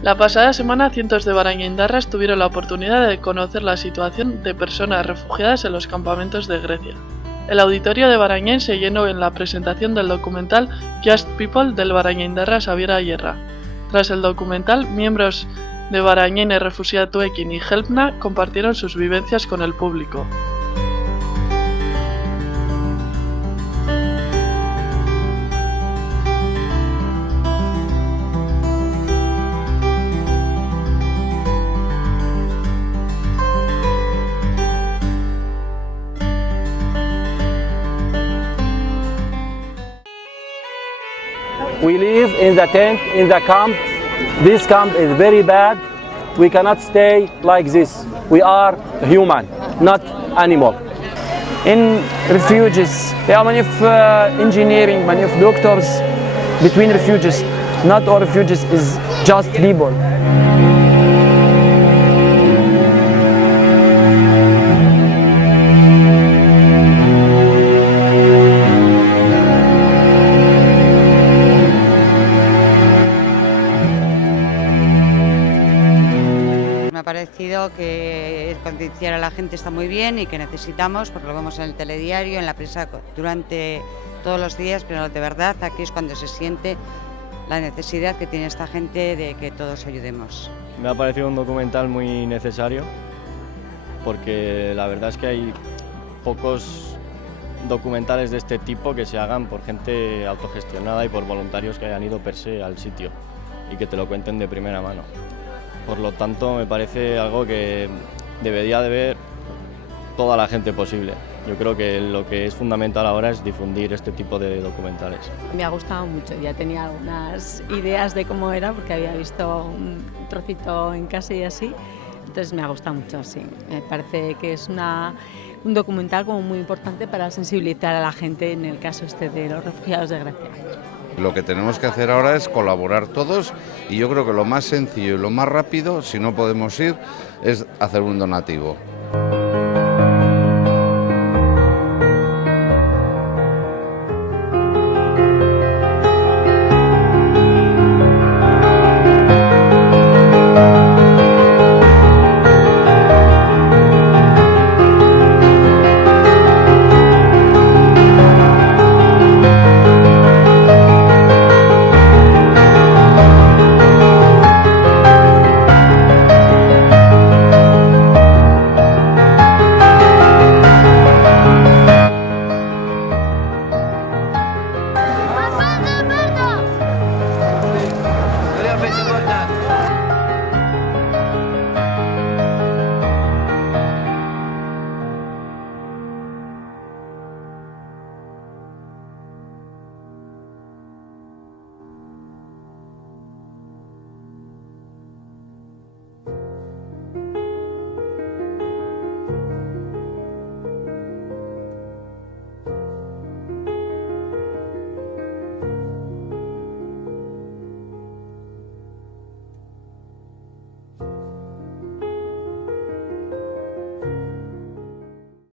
La pasada semana cientos de barañaindarras tuvieron la oportunidad de conocer la situación de personas refugiadas en los campamentos de Grecia. El auditorio de Barañain se llenó en la presentación del documental Just People del barañaindarra Xabier Ayerra. Tras el documental, miembros de Barañain Errefuxiatuekin y Helpna compartieron sus vivencias con el público. We live in the tent, in the camp. This camp is very bad. We cannot stay like this. We are human, not animal. In refugees, there are many engineering, many doctors between refugees. Not all refugees is just people. Me ha parecido que concienciar a la gente está muy bien y que necesitamos, porque lo vemos en el telediario, en la prensa durante todos los días, pero de verdad aquí es cuando se siente la necesidad que tiene esta gente de que todos ayudemos. Me ha parecido un documental muy necesario porque la verdad es que hay pocos documentales de este tipo que se hagan por gente autogestionada y por voluntarios que hayan ido per se al sitio y que te lo cuenten de primera mano. Por lo tanto, me parece algo que debería de ver toda la gente posible. Yo creo que lo que es fundamental ahora es difundir este tipo de documentales. Me ha gustado mucho, ya tenía algunas ideas de cómo era porque había visto un trocito en casa y así, entonces me ha gustado mucho, sí. Me parece que es un documental como muy importante para sensibilizar a la gente en el caso este de los refugiados de Grecia. Lo que tenemos que hacer ahora es colaborar todos y yo creo que lo más sencillo y lo más rápido, si no podemos ir, es hacer un donativo.